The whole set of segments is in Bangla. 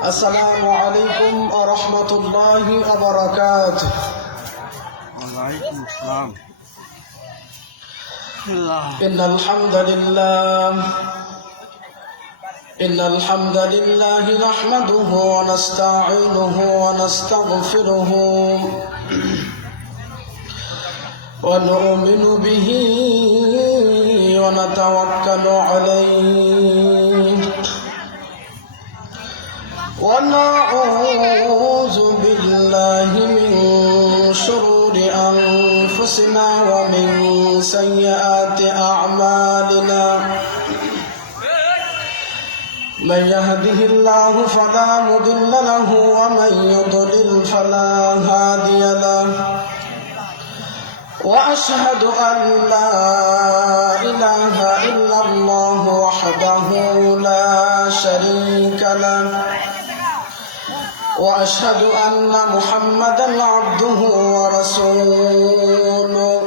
السلام عليكم ورحمة الله وبركاته. وعليكم السلام. إن الحمد لله نحمده ونستعينه ونستغفره ونؤمن به ونتوكل عليه ونعوذ بالله من شرور أنفسنا ومن سيئات أعمالنا. من يهده الله فلا مضل له ومن يضلل فلا هادي له. وأشهد أن لا إله إلا الله وحده لا شريك له. وأشهد أن محمدا عبده ورسوله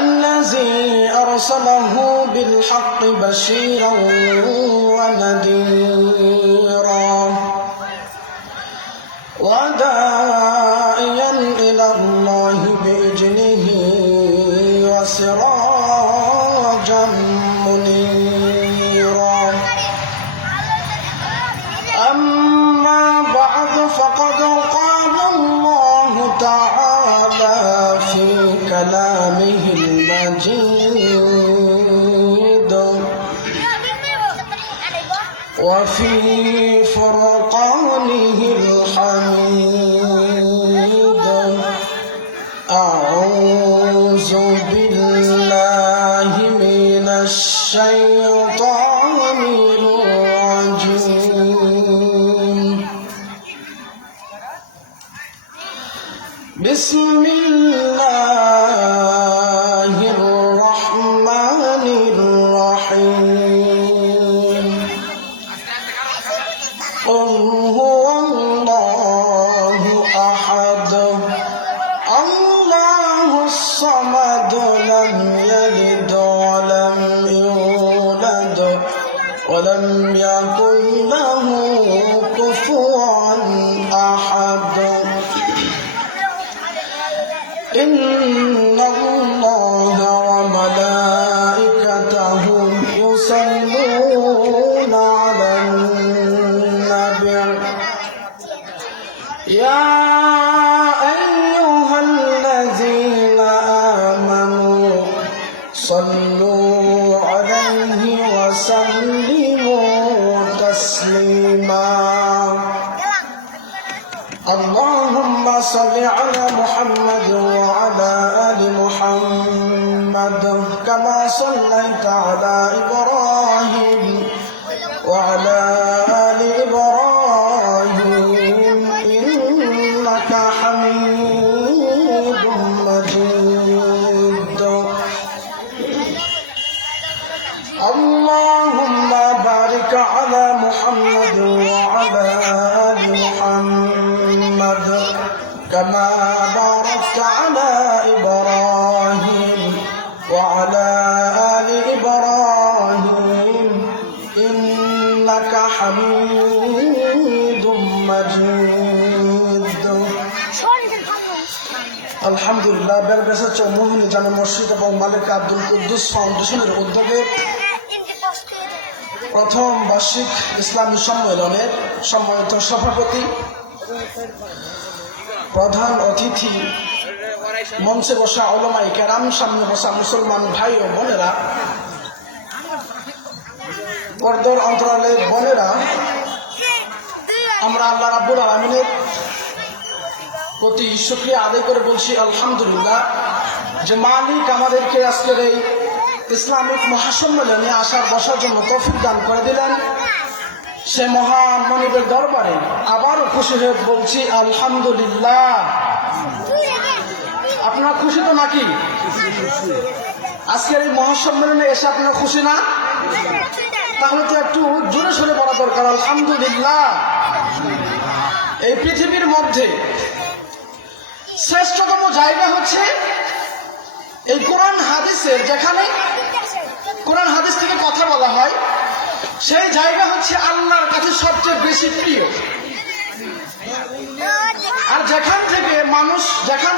الذي أرسله بالحق بشيرا ونذيرا وداعيا إلى الله بإذنه وسراجا منيرا. أما بعد فقد قال الله تعالى في كلامه المجيد وفي فرقانه الحميد. أعوذ بالله من الشيطان الرجيم. بسم الله الرحمن الرحيم. قل هو الله أحد الله الصمد لم يلد ولم يولد ولم يكن له كفوا أحد. إن الله وملائكته يصلون على النبي يا أيها الذين آمنوا صلوا عليه وسلموا تسليما. اللهم صل على محمد وعلى آل محمد كما صليت على إبراهيم وعلى آل إبراهيم إنك حميد مجيد. اللهم بارك على محمد وعلى آل محمد كما باركت على إبراهيم وعلى آل إبراهيم إنك حميد مجيد. আলহামদুলিল্লাহ বেলগাছা চৌমোহিনী জামে মসজিদ এবং মালিক আব্দুল কুদ্দুস ফাউন্ডেশনের উদ্যোগে প্রথম বার্ষিক ইসলামী সম্মেলনের সম্মানিত সভাপতি, প্রধান অতিথি, মঞ্চে বসা উলামায়ে কেরাম, সামনে বসা মুসলমান ভাই ও বোনেরা, পর্দার অন্তরালের বোনেরা, আমরা আল্লাহ রাব্বুল আলামিনের প্রতি শুকরিয়া আদায় করে বলছি আলহামদুলিল্লাহ যে মালিক আমাদেরকে আজকের এই ইসলামিক মহাসম্মেলনে আসার বসার জন্য তৌফিক দান করে দিলেন। সে মহান মনিবের দরবারে আবারও খুশি হয়ে বলছি আলহামদুলিল্লাহ। আপনারা খুশি তো নাকি? আজকের এই মহাসম্মেলনে এসে আপনারা খুশি না? তাহলে তো একটু জোরে সোরে বলা দরকার আলহামদুলিল্লাহ। এই পৃথিবীর মধ্যে শ্রেষ্ঠতম জায়গা হচ্ছে এই কোরআন হাদিসের, যেখানে কোরআন হাদিস থেকে কথা বলা হয়, সেই জায়গা হচ্ছে আল্লাহর কাছে সবচেয়ে বেশি প্রিয়। আর যেখান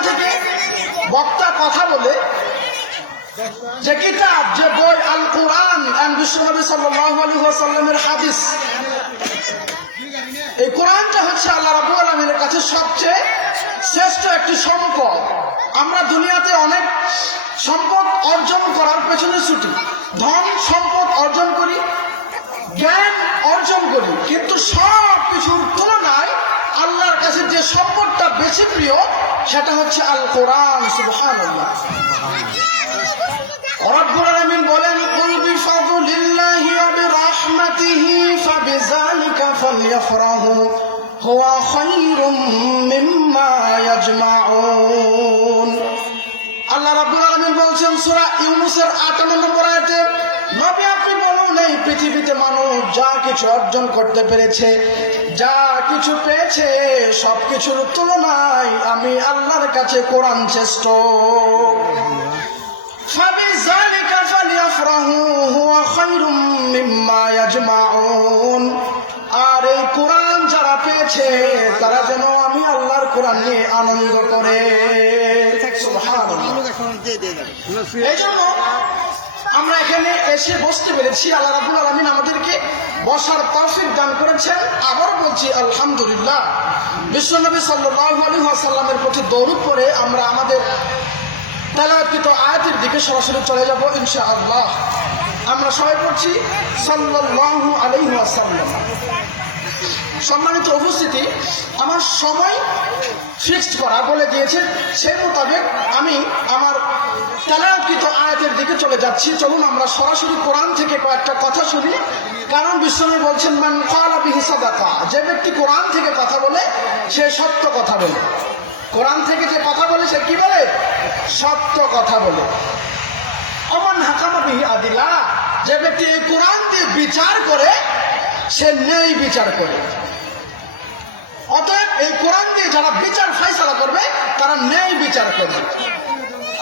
থেকে বক্তা কথা বলে, যে কিতাব, যে বই, আল কোরআন এন্ড বিশ্বনবী সাল্লাল্লাহু আলাইহি ওয়াসাল্লামের হাদিস, এই কোরআনটা হচ্ছে আল্লাহ রাব্বুল আলামিনের কাছে সবচেয়ে শ্রেষ্ঠ একটি সম্পদ। আমরা দুনিয়াতে অনেক সম্পদ অর্জন করার পেছনে ছুটি, ধন সম্পদ অর্জন করি, জ্ঞান অর্জন করি, কিন্তু সব কিছুর তুলনায় আল্লাহর কাছে যে সম্পদটা বেশি প্রিয় সেটা হচ্ছে আল কোরআন। সুবহানাল্লাহ। রব্বুল আলামিন বলেন, কুল বিফাদলিল্লাহি ওয়া বিরাহমাতিহি ফাবিযালিকা ফালইফরাহু হুয়া খায়রুম মিম্মা ইয়াজমাউন। আল্লাহ রাব্বুল আলামিন বলছেন সূরা ইউনূসের 58 নম্বর আয়াতে, নবী আপনি বলুন, এই পৃথিবীতে মানুষ যা কিছু অর্জন করতে পেরেছে, যা কিছু পেয়েছে, সবকিছুর তুলনায় আমি আল্লাহর কাছে কোরআন শ্রেষ্ঠ। ফাবিযালিকা ফালইফরাহু হুয়া খায়রুম মিম্মা ইয়াজমাউন। আর এই কোরআন যারা পেয়েছে তারা যেন আমি আল্লাহর কোরআন নিয়ে আনন্দ করে। এই জন্য আমরা এখানে এসে বসতে পেরেছি। আল্লাহ রাব্বুল আলামিন আমাদেরকে বসার তৌফিক দান করেছেন। আবার বলছি আলহামদুলিল্লাহ। বিশ্বনবী সাল্লাল্লাহু আলাইহি ওয়াসাল্লামের প্রতি দরুদ পড়ে আমরা আমাদের তেলাওয়াতকৃত আয়াতের দিকে সরাসরি চলে যাব ইনশাআল্লাহ। আমরা সবাই পড়ছি সাল্লাল্লাহু আলাইহি ওয়াসাল্লাম। সম্মানিত উপস্থিতি, আমার সময় ফিক্সড করা বলে দিয়েছে, সেই মোতাবেক আমি আমার তেলাওয়াতকৃত আয়াতের দিকে চলে যাচ্ছি। চলুন আমরা সরাসরি কোরআন থেকে কয়েকটা কথা শুনি। কারণ বিশ্বনবী বলছেন, মান ক্বালা বিহি সাদাকা, যে ব্যক্তি কোরআন থেকে কথা বলে সে সত্য কথা বলে। কোরআন থেকে যে কথা বলে সে কি বলে? সত্য কথা বলে। ওমান হাকামা বিহি আদিলা, যে ব্যক্তি এই কোরআন দিয়ে বিচার করে সে ন্যায় বিচার করে। অতএব এই কোরআন দিয়ে যারা বিচার ফায়সালা করবে তারা ন্যায় বিচার করবে।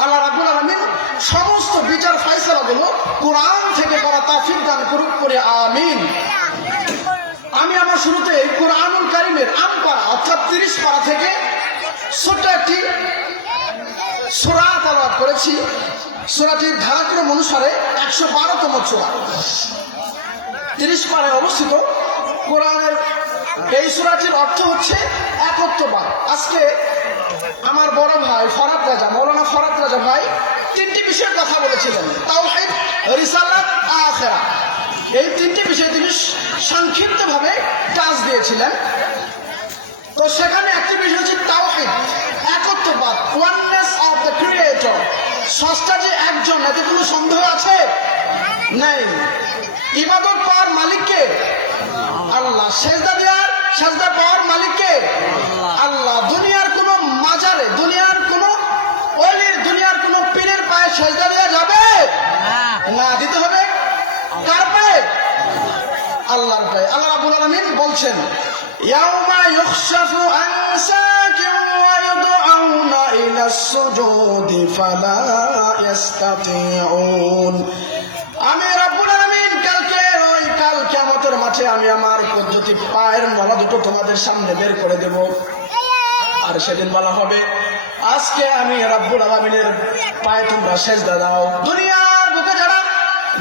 আল্লাহ রাব্বুল আলামিন সমস্ত বিচার ফায়সালাগুলো কোরআন থেকে করা তৌফিক দান করুক করে আমিন। আমি আমার শুরুতে কোরআনুল কারীমের আমপারা অর্থাৎ 30 পারা থেকে ছোট্ট একটি সূরা তেলাওয়াত করেছি। সূরাটির ধারাক্রম অনুসারে 112তম সূরা, 30 পারায় অবস্থিত। কোরআনের এই সূরাটির অর্থ হচ্ছে একত্ববাদ। আজকে আমার বড় ভাই ফরাদ রাজা, মৌলানা ফরাদ রাজা ভাই 3টি বিষয়ের কথা বলেছিলেন, তাওহীদ, রিসালাত, আখিরা। এই 3টি বিষয়ে তিনি সংক্ষিপ্তভাবে টাচ দিয়েছিলেন। তো সেখানে একটি বিষয় হচ্ছে তাওহীদ, একত্ববাদ, ওয়াননেস অফ দ্য ক্রিয়েটর। স্রষ্টা যে একজন, এতে কোনো সন্দেহ আছে? নাই। ইবাদত পাওয়ার মালিককে আল্লাহ, সেজদা পাওয়ার মালিককে আল্লাহ। দুনিয়ার কোন মাজারে, দুনিয়ার কোন ওলির, দুনিয়ার কোন পীরের পায়ে সেজদা দেওয়া যাবে না, দিতে হবে কার পায়ে? আল্লাহর পায়ে। আল্লাহ রাব্বুল আলামিন বলছেন, ইয়াউমা ইউখশাফু আন সাকিন ওয়া ইউদআউনা ইলাস সুজুদি ফালা ইস্তাতিউন। আমি রাব্বুল আলামিন কাল কিয়ামতের মাঠে আমি আমার পদ্ধতি পায়ের নলা দুটো তোমাদের সামনে বের করে দেব। আর সেদিন বলা হবে, আজকে আমি রাব্বুল আলামিনের পায়ে তোমরা সেজদা দাও। দুনিয়ার বুকে যারা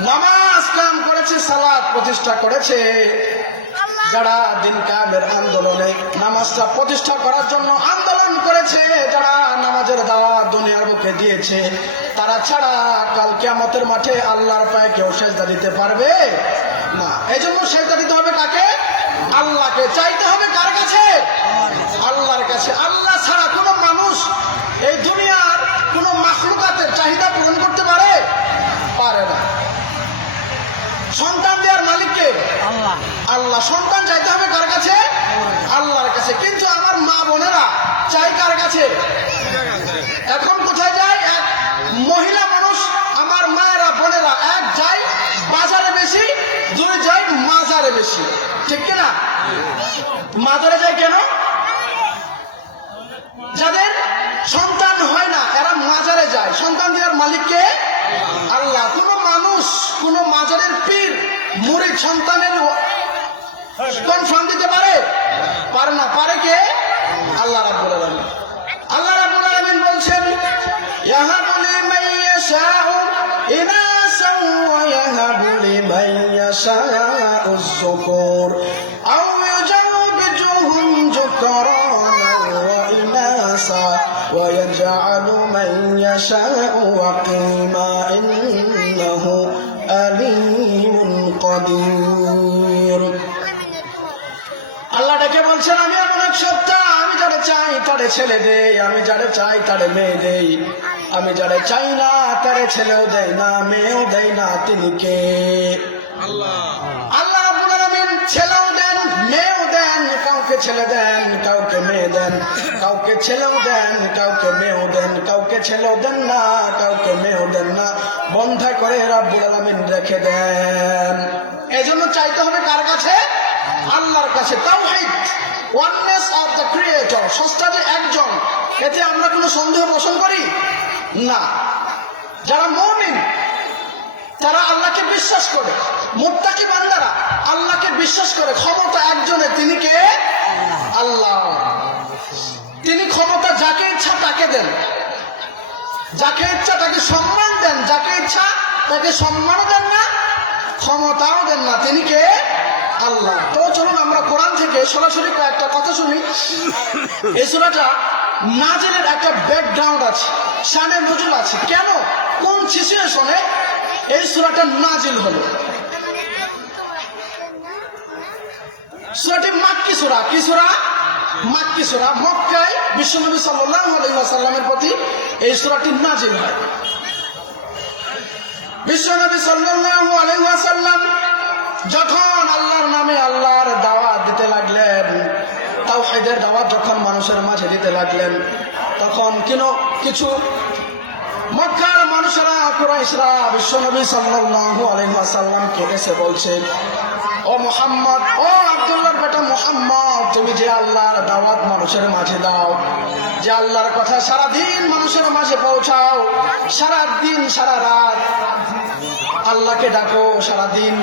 নামাজ কায়েম করেছে, সালাত প্রতিষ্ঠা করেছে, যারা দিন কায়েমের আন্দোলনে নামাজটা প্রতিষ্ঠা করার জন্য আন্দোলন করেছে, যারা নামাজের দাওয়াত দুনিয়ার বুকে দিয়েছে, তারা ছাড়া কাল কিয়ামতের মাঠে আল্লাহর পায়ে কেউ সেজদা দিতে পারবে না। এই জন্য সেজদা দিতে হবে কাকে? আল্লাহকে। চাইতে হবে কার কাছে? আল্লাহর কাছে। আল্লাহ ছাড়া কোনো মানুষ এই দুনিয়ার কোনো মাখলুকাতের চাহিদা পূরণ করতে পারে? পারে না। সন্তান দেওয়ার মালিককে আল্লাহ। আল্লাহ। সন্তান চাইতে হবে কার কাছে? আল্লাহর কাছে। কিন্তু আমার মা বোনেরা চাই কার কাছে? এখন কোথায় যায়? এক মহিলা মানুষ, আমার মায়েরা বোনেরা, এক যায় বাজারে বেশি, দুই যায় মাজারে বেশি, ঠিক কিনা? মাজারে যায় কেন? যাদের সন্তান হয় না এরা মাজারে যায়। সন্তান দেওয়ার মালিককে আল্লাহ। কোন মানুষ, কোন মাজারের পীর মুরিদ সন্তানের কনফার্ম দিতে পারে? পারে না। পারে কে? আল্লাহ রাব্বুল আলামিন। আল্লাহ রাব্বুল আলামিন বলছেন ইয়াহাবু লিমান ইয়াশাউ ইনাসান ওয়া ইয়াহাবু লিমান ইয়াশাউ যুকুর আও ইউজাউবিজুহুম যুকরানা ওয়া ইনাসা ওয়া ইয়াজআলু মান ইয়াশাউ আকিমা ইন্নাহু আলিমুন কাদির। আল্লাহ ডেকে বলছেন আমি এমন এক সত্তা, আমি যারে চাই তারে ছেলে দেই, আমি যারে চাই তারে মেয়ে দেই, আমি যারে চাই না তারে ছেলেও দেই না মেয়েও দেই না। তিনি কে? আল্লাহ। আল্লাহ রাব্বুল আলামিন ছেলেও দেন মেয়েও দেন, কাউকে ছেলে দেন কাউকে মেয়ে দেন, কাউকে ছেলেও দেন কাউকে মেয়েও দেন, কাউকে ছেলেও দেন না কাউকে মেয়েও দেন না, বন্ধা করে রাব্বুল আলামিন রেখে দেন। এজন্য চাইতে হবে কার কাছে? আল্লাহর কাছে। তাওহীদ, ওয়াননেস অফ দ্য ক্রিয়েটর, স্রষ্টা যে একজন, এতে আমরা কোনো সন্দেহ পোষণ করি না। যারা মুমিন তারা আল্লাহকে বিশ্বাস করে, মুত্তাকি বান্দারা আল্লাহকে বিশ্বাস করে। ক্ষমতা একজনের, তিনি কে? আল্লাহ। তিনি ক্ষমতা যাকে ইচ্ছা তাকে দেন, যাকে ইচ্ছা তাকে সম্মান দেন, যাকে ইচ্ছা তাকে সম্মানও দেন না ক্ষমতাও দেন না। তিনি কে? আল্লাহ। তো চলুন আমরা কোরআন থেকে সরাসরি কয়েকটা কথা শুনি। এই সূরাটা নাজিলের একটা ব্যাকগ্রাউন্ড আছে, শানে নজুল আছে। কেন, কোন সিচুয়েশনে এই সূরাটা নাজিল হলো? সূরাটি মাক্কি সূরা। কি সূরা? মাক্কি সূরা। মক্কায় বিশ্বনবী সাল্লাল্লাহু আলাইহি ওয়াসাল্লামের প্রতি এই সূরাটি নাজিল হয়। বিশ্বনবী সাল্লাল্লাহু আলাইহি ওয়াসাল্লাম যখন আল্লাহর নামে আল্লাহর দাওয়াত দিতে লাগলেন, তাওহীদের দাওয়াত যখন মানুষের মাঝে দিতে লাগলেন, তখন কিছু মক্কার মানুষেরা, কুরাইশরা বিশ্বনবী সাল্লাল্লাহু আলাইহি ওয়াসাল্লামকে এসে বলছে, ও মুহাম্মদ, ও আব্দুল্লাহর বেটা মুহাম্মদ, তুমি যে আল্লাহর দাওয়াত মানুষের মাঝে দাও, যে আল্লাহর কথা সারাদিন মানুষের মাঝে পৌঁছাও, সারাদিন সারা রাত আল্লাহকে ডাকো, সারাদিন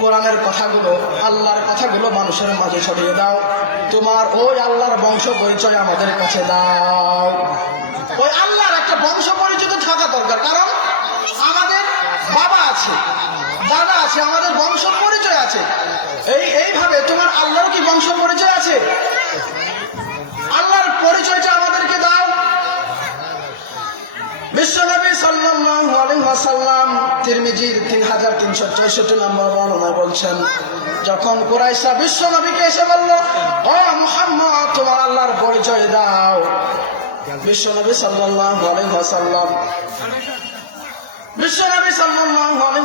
কোরআনের কথাগুলো, আল্লাহর কথাগুলো মানুষের মাঝে ছড়িয়ে দাও, তোমার ওই আল্লাহর বংশ পরিচয় আমাদের কাছে দাও। ওই আল্লাহর একটা বংশ পরিচয় থাকা দরকার, কারণ আমাদের বাবা আছে, দাদা আছে, আমাদের বংশ পরিচয় আছে। এইভাবে তোমার আল্লাহর কি বংশ পরিচয় আছে? আল্লাহর পরিচয়টা আমাদেরকে দাও। বিশ্বনবী সাল্লাল্লাহু আলাইহি ওয়াসাল্লাম তিরমিজির 3364 নম্বর বর্ণনায় বলছেন, যখন কুরাইশরা বিশ্বনবীকে এসে বলল, ও মুহাম্মদ, তোমার আল্লাহর পরিচয় দাও, বিশ্বনবী সাল্লাল্লাহু আলাইহি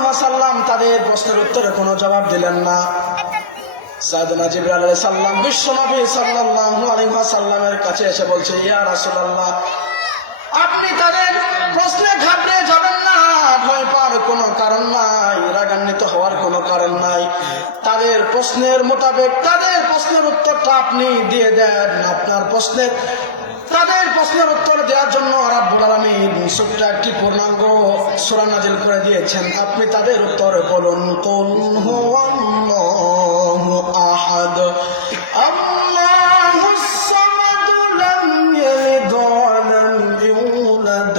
ওয়াসাল্লাম তাদের প্রশ্নের উত্তরে কোনো জবাব দিলেন না। সাইয়েদনা জিবরাইল আলাইহিস সালাম বিশ্বনবী সাল্লাল্লাহু আলাইহি ওয়াসাল্লামের কাছে এসে বলছে, ইয়া রাসূলুল্লাহ, আপনি তাদের প্রশ্নে ঘাবড়ে যাবেন না, ভয় পাওয়ার কোনো কারণ নাই, রাগান্বিত হওয়ার কোনো কারণ নাই। তাদের প্রশ্নের মোতাবেক তাদের প্রশ্নের উত্তরটা আপনি দিয়ে দেন। তাদের প্রশ্নের উত্তর দেওয়ার জন্য রাব্বুল আলামিন ছোট্ট একটি পূর্ণাঙ্গ সূরা নাজিল করে দিয়েছেন। আপনি তাদের উত্তরে বলুন, কুল হুয়াল্লাহু আহাদ আল্লাহুস সামাদ লাম ইয়ালিদ ওয়া লাম ইউলাদ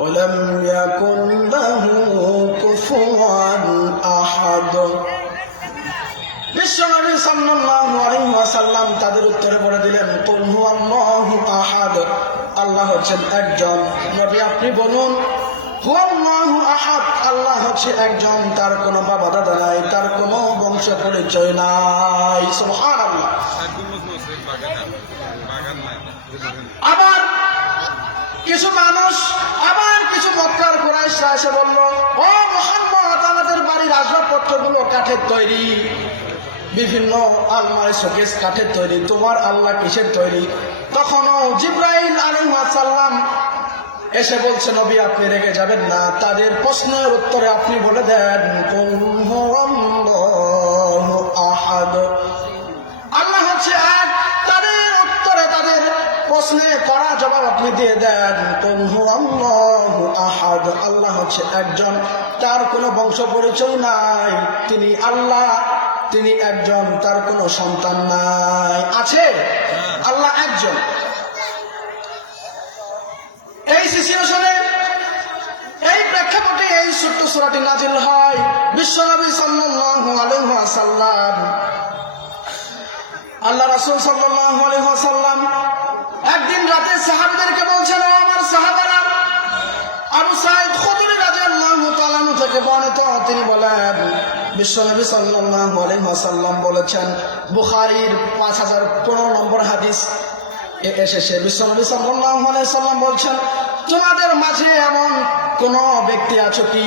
ওয়া লাম ইয়াকুল লাহু কুফুয়ান আহাদ। বিশ্বনবী সাল্লাল্লাহু আলাইহি ওয়াসাল্লাম তাদের উত্তরে বলে দিলেন, কুল হুয়াল্লাহু আহাদ, আল্লাহ হচ্ছেন একজন। নবী আপনি বলুন, হুয়াল্লাহু আহাদ, আল্লাহ হচ্ছে একজন, তার কোনো বাবা দাদা নাই, তার কোনো বংশ পরিচয় নাই। সুবহানাল্লাহ। আবার কিছু মক্কার কুরাইশরা এসে বলল, ও মুহাম্মদ, আমাদের বাড়ির আসবাবপত্রগুলো কাঠের তৈরি, বিভিন্ন আলমারি শোকেস কাঠের তৈরি, তোমার আল্লাহ কিসের তৈরি? তখনও জিবরাইল আলাইহিস সালাম এসে বলছে, নবী আপনি রেগে যাবেন না, তাদের প্রশ্নের উত্তরে আপনি বলে দেন, কুল হুয়াল্লাহু আহাদ, আল্লাহ হচ্ছে এক। তাদের উত্তরে, তাদের প্রশ্নে কড়া জবাব আপনি দিয়ে দেন, কুল হুয়াল্লাহু আহাদ, আল্লাহ হচ্ছে একজন, তার কোনো বংশ পরিচয় নাই, তিনি আল্লাহ, তিনি একজন, তার কোনো সন্তান নাই। আছে? আল্লাহ একজন। এই সিচুয়েশনে, এই প্রেক্ষাপটে এই ছোট্ট সূরাটি নাজিল হয়। বিশ্বনবী সাল্লাল্লাহু আলাইহি ওয়াসাল্লাম, আল্লাহ রাসূল সাল্লাল্লাহু আলাইহি ওয়াসাল্লাম একদিন রাতে সাহাবীদেরকে বলছেন, ও আমার সাহাবারা, আবু সাঈদ খুদরি রাদিয়াল্লাহু তাআলা আনহু থেকে বর্ণিত, তিনি বলেন বিশ্বনবী সাল্লাল্লাহু আলাইহি ওয়াসাল্লাম বলেছেন, বুখারীর 5015 নম্বর হাদিস এসেছে, বিশ্বনবী সাল্লাল্লাহু আলাইহি ওয়াসাল্লাম বলছেন, তোমাদের মাঝে এমন কোন ব্যক্তি আছো কি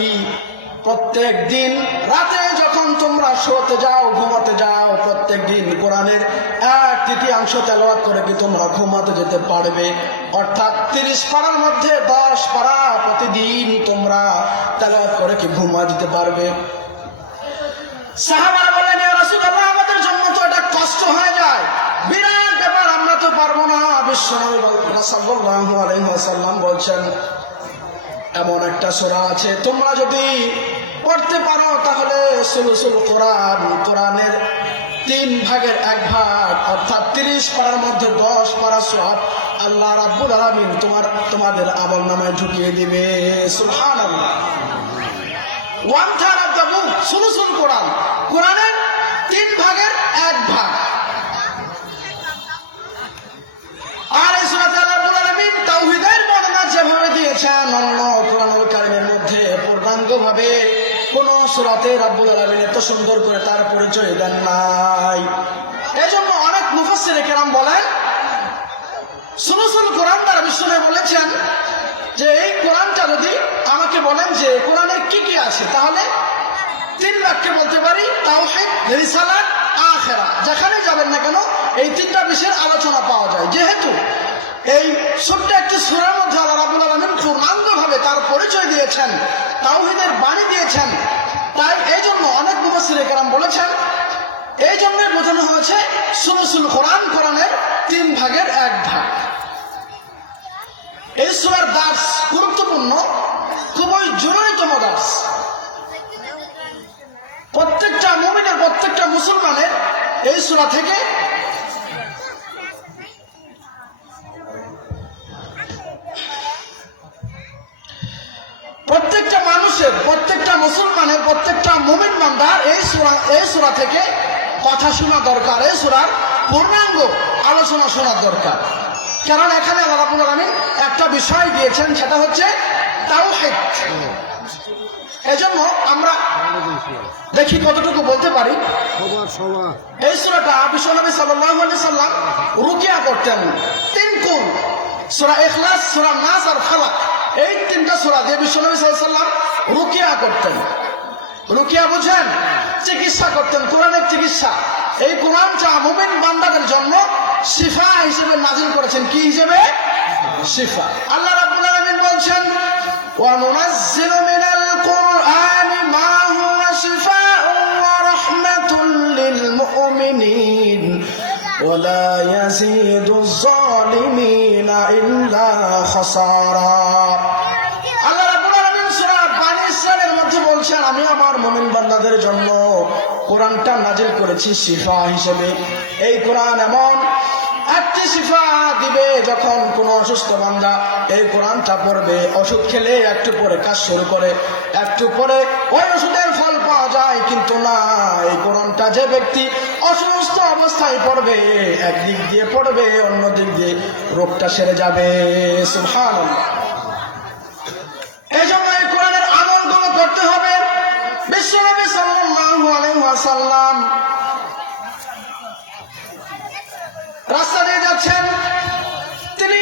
প্রত্যেক দিন রাতে যখন তোমরা শোতে যাও, ঘুমাতে যাও, প্রত্যেক দিন কোরআনের 1/3 তেলাওয়াত করে কি তোমরা ঘুমাতে যেতে পারবে? অর্থাৎ 30 পারার মধ্যে 10 পারা প্রতিদিন তোমরা তেলাওয়াত করে কি ঘুমা যেতে পারবে? সাহাবারা বলেন, ইয়া রাসূলুল্লাহ, আমাদের জন্য তো এটা কষ্ট হয়ে যায়, বিরাট ব্যাপার, আমরা তো পারবো না। বিশ্বনবী সাল্লাল্লাহু আলাইহি ওয়াসাল্লাম বলছেন, এমন একটা সূরা আছে, তোমরা যদি পড়তে পারো তাহলে সুলুসুল কোরআন, কোরআনের 3 ভাগের 1 ভাগ, অর্থাৎ 30 পারার মধ্যে 10 পারা সওয়াব আল্লাহ রাব্বুল আলামিন তোমাদের আমলনামায় ঢুকিয়ে দিবে। সুবহানাল্লাহ। 1/3 অফ দ্য বুক, সুলুসুল কোরআন, কোরআনের 3 ভাগের 1 ভাগ। আর এই সূরাতে আল্লাহ রাব্বুল আলামিন তাওহীদের বর্ণনা যেভাবে দিয়েছেন, অন্য কোরআনুল কারীমের মধ্যে পূর্ণাঙ্গভাবে কোন সূরাতে রাব্বুল আলামিন এত সুন্দর করে তার পরিচয় দেন নাই। এজন্য অনেক মুফাসসিরে কেরাম বলেন, সুলুসুল কোরআন দ্বারা বিশ্বনবী বলেছেন যে এই কোরআনটা যদি আমাকে বলেন যে কোরআনে কি কি আছে, তাহলে 3 বাক্যে বলতে পারি, তাওহীদ, রিসালাত, আখিরাত। যেখানে যাবেন না কেন এই 3টা বিষয়ের আলোচনা পাওয়া যায়। যেহেতু এই ছোট্ট একটি সূরার মধ্যে আল্লাহ রাব্বুল আলামিন পূর্ণাঙ্গভাবে তার পরিচয় দিয়েছেন, তাওহীদের বাণী দিয়েছেন, তাই এই জন্য অনেক মুফাসসিরে কেরাম বলেছেন, এই জন্যই বোঝানো হয়েছে সুলুসুল কোরআন, কোরআনের 3 ভাগের 1 ভাগ। এই সূরার দার্স গুরুত্বপূর্ণ, খুবই জরুরিতম দার্স। প্রত্যেকটা মুমিনের, প্রত্যেকটা মুসলমানের এই সূরা থেকে প্রত্যেকটা মানুষের, প্রত্যেকটা মুসলমানের, প্রত্যেকটা মুমিন বান্দার এই সূরা থেকে কথা শোনা দরকার, এই সূরার পূর্ণাঙ্গ আলোচনা শোনার দরকার। কারণ এখানে আল্লাহ রাব্বুল আলামিন একটা বিষয় দিয়েছেন, সেটা হচ্ছে তাওহীদ। এজন্য আমরা দেখি কতটুকু বলতে পারি। এই সূরাটা বিশ্বনবী সাল্লাল্লাহু আলাইহি সাল্লাম রুকিয়া করতেন 3 কুল, সূরা ইখলাস, সূরা নাস আর ফালাক, এই 3টা সূরা দিয়ে বিশ্বনবী সাল্লাল্লাহু আলাইহি সাল্লাম রুকিয়া করতেন। রুকিয়া বুঝেন? চিকিৎসা করতেন, কোরআনের চিকিৎসা। এই কোরআনটা মুমিন বান্দাদের জন্য শিফা হিসেবে নাজিল করেছেন। কি হিসেবে? শিফা। আল্লাহ রাব্বুল আলামিন বলছেন, ওয়া নুনাজ্জিলু মিনাল কুরআনি মা হুয়া শিফাউন ওয়া রাহমাতুল লিল মুমিনিন ওয়া লা ইয়াজিদুজ যালিমিনা ইল্লা খাসারা। আল্লাহ রাব্বুল আলামিন সূরা বনী ইসরাঈলের মধ্যে বলছেন, আমি আমার মুমিন বান্দাদের জন্য কোরআনটা নাজিল করেছি শিফা হিসেবে। এই কোরআন এমন একটি শিফা দিবে, যখন কোন অসুস্থ বান্দা এই কোরআনটা পড়বে, ওষুধ খেলে একটু পরে কাজ শুরু করে, একটু পরে ওই ওষুধের ফল পাওয়া যায়, কিন্তু না, এই কোরআনটা যে ব্যক্তি অসুস্থ অবস্থায় পড়বে, একদিক দিয়ে পড়বে, অন্য দিক দিয়ে রোগটা সেরে যাবে। সুবহানাল্লাহ। এই জন্য এই কোরআনের আমলগুলো করতে হবে। বিশ্বনবী সাল্লাল্লাহু আলাইহি ওয়াসাল্লাম রাস্তা দিয়ে যাচ্ছেন, তিনি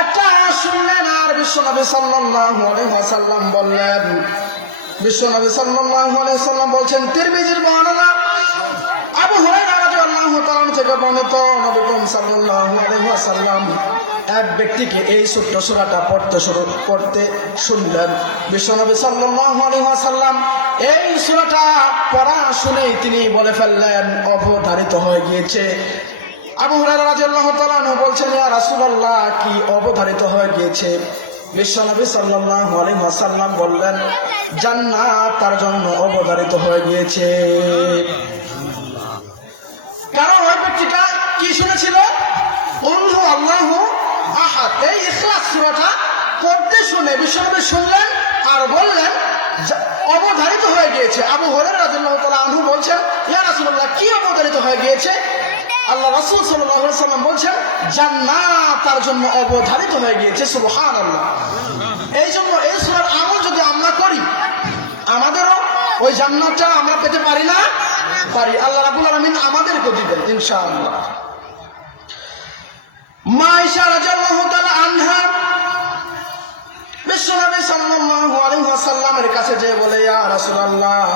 একটা শুনলেন, আর বিশ্বনবী সাল্লাল্লাহু আলাইহি ওয়াসাল্লাম বললেন, বিশ্বনবী সাল্লাল্লাহু আলাইহি ওয়াসাল্লাম বলছেন, তিরমিজির বর্ণনা, আবু হুরায়রা রাদিয়াল্লাহু তাআলা থেকে বর্ণিত, নবী করিম সাল্লাল্লাহু আলাইহি ওয়াসাল্লাম এক ব্যক্তিকে এই ছোট্ট সূরাটা পড়তে শুনলেন। বিশ্বনবী সাল্লাল্লাহু আলাইহি ওয়াসাল্লাম এই সূরাটা পড়া শুনেই তিনি বলে ফেললেন, অবধারিত হয়ে গিয়েছে। আবু হুরায়রা রাদিয়াল্লাহু তাআলা বলছেন, ইয়া রাসূলুল্লাহ, কি অবধারিত হয়ে গিয়েছে? বিশ্বনবী সাল্লাল্লাহু আলাইহি ওয়াসাল্লাম বললেন, জান্নাত তার জন্য অবধারিত হয়ে গিয়েছে। কারণ ওই ব্যক্তিটা কি শুনেছিল? কুল হু আল্লাহু আহাদ, এই ইখলাস সূরাটা পড়তে শুনে বিশ্বনবী শুনলেন আর বললেন অবধারিত হয়ে গিয়েছে। আবু হুরায়রা রাদিয়াল্লাহু তাআলা আনহু বলছেন, ইয়া রাসূলুল্লাহ, কি অবধারিত হয়ে গিয়েছে? আল্লাহ রাসূল সাল্লাল্লাহু আলাইহি ওয়াসাল্লাম বলছেন, জান্নাত তার জন্য অবধারিত হয়ে গিয়েছে। সুবহানাল্লাহ। এই জন্য এই সূরার আমল যদি আমরা করি, আমাদেরও ওই জান্নাতটা আমরা পেতে পারি না? পারি। আল্লাহ রাব্বুল আলামিন আমাদেরকে দিবেন ইনশাআল্লাহ। মা আয়েশা রাদিয়াল্লাহু তাআলা আনহা বিশ্বনবী সাল্লাল্লাহু আলাইহি ওয়াসাল্লামের কাছে যেয়ে বলে, ইয়া রাসূলুল্লাহ,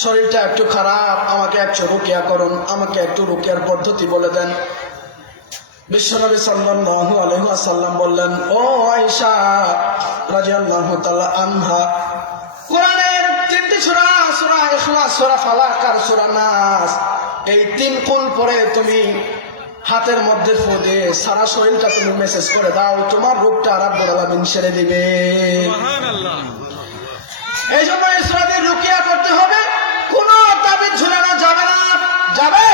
শরীরটা একটু খারাপ, আমাকে একটু রুকিয়া করুন, আমাকে একটু রুকিয়ার পদ্ধতি বলে দেন। বিশ্বনবী সাল্লাল্লাহু আলাইহি ওয়াসাল্লাম বললেন, ও আয়েশা রাদিয়াল্লাহু তাআলা আনহা, কোরআনের তিনটি সূরা, সূরা ইখলাস, সূরা ফালাক আর সূরা নাস, এই তিন কুল পরে তুমি হাতের মধ্যে ফু দিয়ে সারা শরীরটা তুমি মেসেজ করে দাও, তোমার রোগটা রাব্বুল আলামিন সেরে দিবে। সুবহানাল্লাহ। এই জন্য এই সূরা দিয়ে রুকিয়া করতে হবে। কোন তাবিজ ঝুলানো যাবে না। যাবে?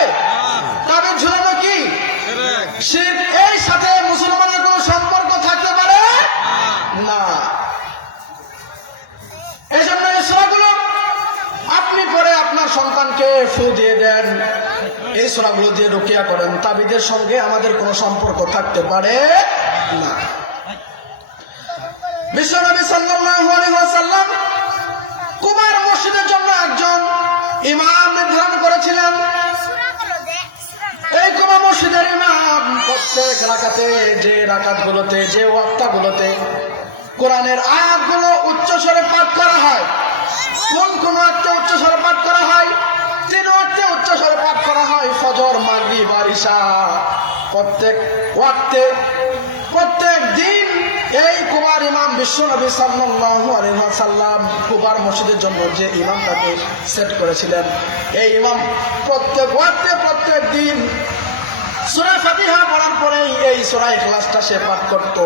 তাবিজ ঝুলানো কি শিরক। এই সাথে মুসলমানের কোনো সম্পর্ক থাকতে পারে না। এই জন্য এই সূরাগুলো আপনি পরে আপনার সন্তানকে ফু দিয়ে দেন, এই সূরাগুলো দিয়ে রুকিয়া করেন। তাবিজের সঙ্গে আমাদের কোনো সম্পর্ক থাকতে পারে না। বিশ্বনবী সাল্লাল্লাহু আলাইহি ওয়াসাল্লাম কুবার মসজিদের জন্য একজন ইমাম নির্ধারণ করেছিলেন। এই কুবা মসজিদের ইমাম প্রত্যেক রাকাতে, যে রাকাতগুলোতে, যে ওয়াক্তগুলোতে কোরআনের আয়াতগুলো উচ্চস্বরে পাঠ করা হয়, কোন ওয়াক্তে উচ্চস্বরে পাঠ করা হয়? 3 ওয়াক্তে উচ্চস্বরে পাঠ করা হয়, ফজর, মাগরিব আর ইশা। প্রত্যেক ওয়াক্তে, প্রত্যেক দিন এই কুবার ইমাম বিশ্বনবী সাল্লাল্লাহু আলাইহি ওয়াসাল্লাম কুবার মসজিদের জন্য যে ইমামটাকে সেট করেছিলেন, এই ইমাম প্রত্যেক ওয়াক্তে, প্রত্যেক দিন সূরা ফাতিহা পড়ার পরেই এই সূরা ইখলাসটা সে পাঠ করত।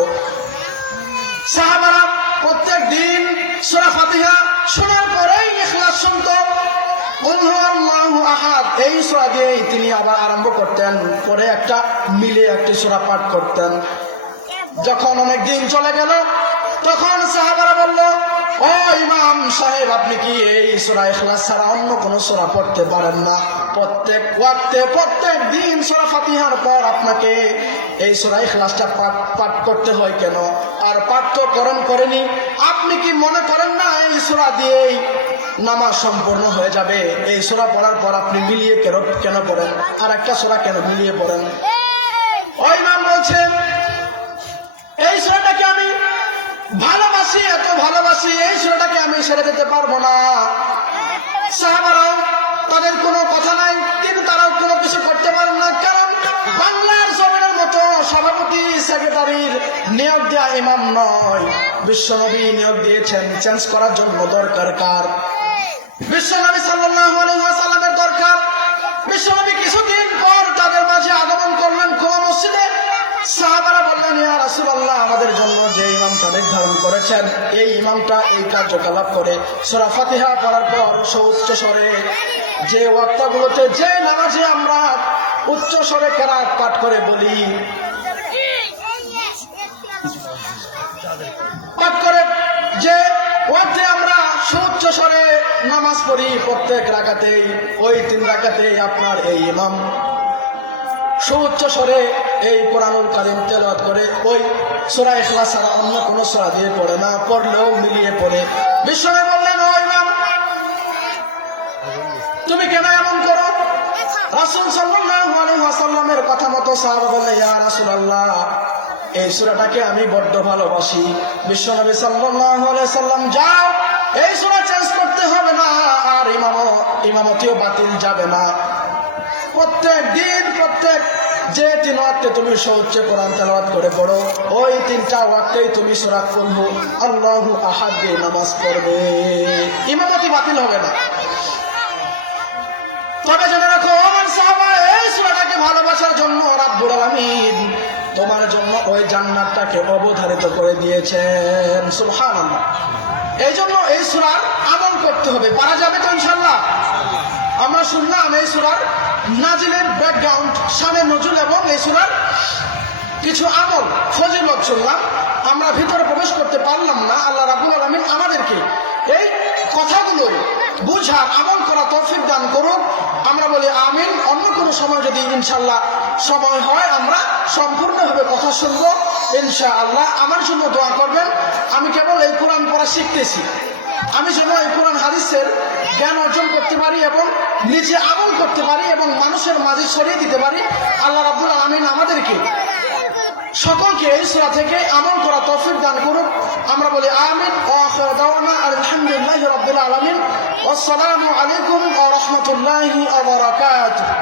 সাহাবারা প্রত্যেক দিন সূরা ফাতিহা শোনার পরেই ইখলাস শুনত। কুল হু আল্লাহু আহাদ, এই সূরা দিয়েই তিনি আবার আরম্ভ করতেন, পরে একটা মিলে একটি সূরা পাঠ করতেন। যখন অনেক দিন চলে গেল, তখন সাহাবারা বলল, ও ইমাম সাহেব, আপনি কি এই সূরা ইখলাস ছাড়া অন্য কোন সূরা পড়তে পারেন না? প্রত্যেক ওয়াক্তে, প্রত্যেক দিন সূরা ফাতিহার পর আপনাকে এই সূরা ইখলাসটা পাঠ করতে হয় কেন? আর পাঠ তো করেনি। আপনি কি মনে করেন না এই সূরা দিয়েই নামাজ সম্পূর্ণ হয়ে যাবে? এই সূরা পড়ার পর আপনি মিলিয়ে কেন পড়েন? আর একটা সূরা কেন মিলিয়ে পড়েন? ওই ইমাম বলছেন, এই সূরাটাকে আমি ভালোবাসি, এত ভালোবাসি, এই সূরাটাকে আমি ছেড়ে দিতে পারবো না। সাহাবারাও তাদের কোনো কথা নাই, কিন্তু তারাও কোনো কিছু করতে পারেন না। কারণ বাংলার জমিনের মতো সভাপতি সেক্রেটারির নিয়োগ দেওয়া ইমাম নয়, বিশ্বনবী নিয়োগ দিয়েছেন। চেঞ্জ করার জন্য দরকার কার? বিশ্বনবী সাল্লাল্লাহু আলাইহি ওয়াসাল্লামের দরকার। বিশ্বনবী কিছুদিন পর তাদের মাঝে আগমন করলেন কুবা মসজিদে। সাহাবারা বললেন, ইয়া রাসূলুল্লাহ, আমাদের জন্য যে ইমামটা নির্ধারণ করেছেন, এই ইমামটা এই কার্যকলাপ করে সূরা ফাতিহা পড়ার পর উচ্চ স্বরে, যে ওয়াক্তগুলোতে, যে নামাজে আমরা উচ্চ স্বরে কেরাত পাঠ করে বলি, পাঠ করে যে ওয়াক্তে আমরা উচ্চ স্বরে নামাজ পড়ি, প্রত্যেক রাকাতেই, ওই 3 রাকাতেই আপনার এই ইমাম সুউচ্চ স্বরে এই কোরআনুল কারীম তেলাওয়াত করে, ওই সূরা ইখলাস ছাড়া অন্য কোন সূরা দিয়ে পড়ে না, পড়লেও মিলিয়ে পড়ে। বিশ্বনবী বললেন, ও ইমাম, তুমি কেন এমন করো? রাসূল সাল্লাল্লাহু আলাইহি ওয়াসাল্লামের কথা মতো সাহাবা বলে, ইয়া রাসূলুল্লাহ, এই সূরাটাকে আমি বড্ড ভালোবাসি। বিশ্বনবী সাল্লাল্লাহু আলাইহি ওয়াসাল্লাম, যাও, এই সূরা চেঞ্জ করতে হবে না, আর ইমামতিও বাতিল যাবে না। প্রত্যেক দিন, প্রত্যেক যে 3 ওয়াক্তে তুমি সুউচ্চ কোরআন তেলাওয়াত করে পড়ো, ওই 3টা ওয়াক্তেই তুমি সূরা কুল হু আল্লাহু আহাদ দিয়ে নামাজ পড়বে, ইমামতি বাতিল হবে না। তবে জেনে রাখো, আমার সাহাবা এই সূরাটাকে ভালোবাসার জন্য রাব্বুল আলামিন তোমার জন্য ওই জান্নাতটাকে অবধারিত করে দিয়েছেন। সুবহানাল্লাহ। এই জন্য এই সূরার আমল করতে হবে। পারা যাবে তো ইনশাআল্লাহ? আমরা শুনলাম এই সূরার নাজিলের ব্যাকগ্রাউন্ড, শানে নজুল এবং এই সূরার কিছু আমল ফজিলত শুনলাম। আমরা ভিতরে প্রবেশ করতে পারলাম না। আল্লাহ রাব্বুল আলামিন আমাদেরকে এই কথাগুলো বুঝার, আমল করা তৌফিক দান করুন। আমরা বলি আমিন। অন্য কোনো সময় যদি ইনশাআল্লাহ সময় হয় আমরা সম্পূর্ণভাবে কথা শুনবো ইনশাআল্লাহ। আমার জন্য দোয়া করবেন। আমি কেবল এই কোরআন পড়া শিখতেছি, আমি যেন এই কোরআন হাদিসের জ্ঞান অর্জন করতে পারি এবং নিজে আমল করতে পারি এবং মানুষের মাঝে ছড়িয়ে দিতে পারি। আল্লাহ রাব্বুল আলামিন আমাদেরকে সকলকে এই সূরা থেকে আমল করা তৌফিক দান করুন। আমরা বলি আমিন। ওয়া আখিরু দাওয়ানা আলহামদুলিল্লাহি রাব্বিল আলামিন। ওয়াসসালামু আলাইকুম ওয়া রাহমাতুল্লাহি ওয়া বারাকাতুহু।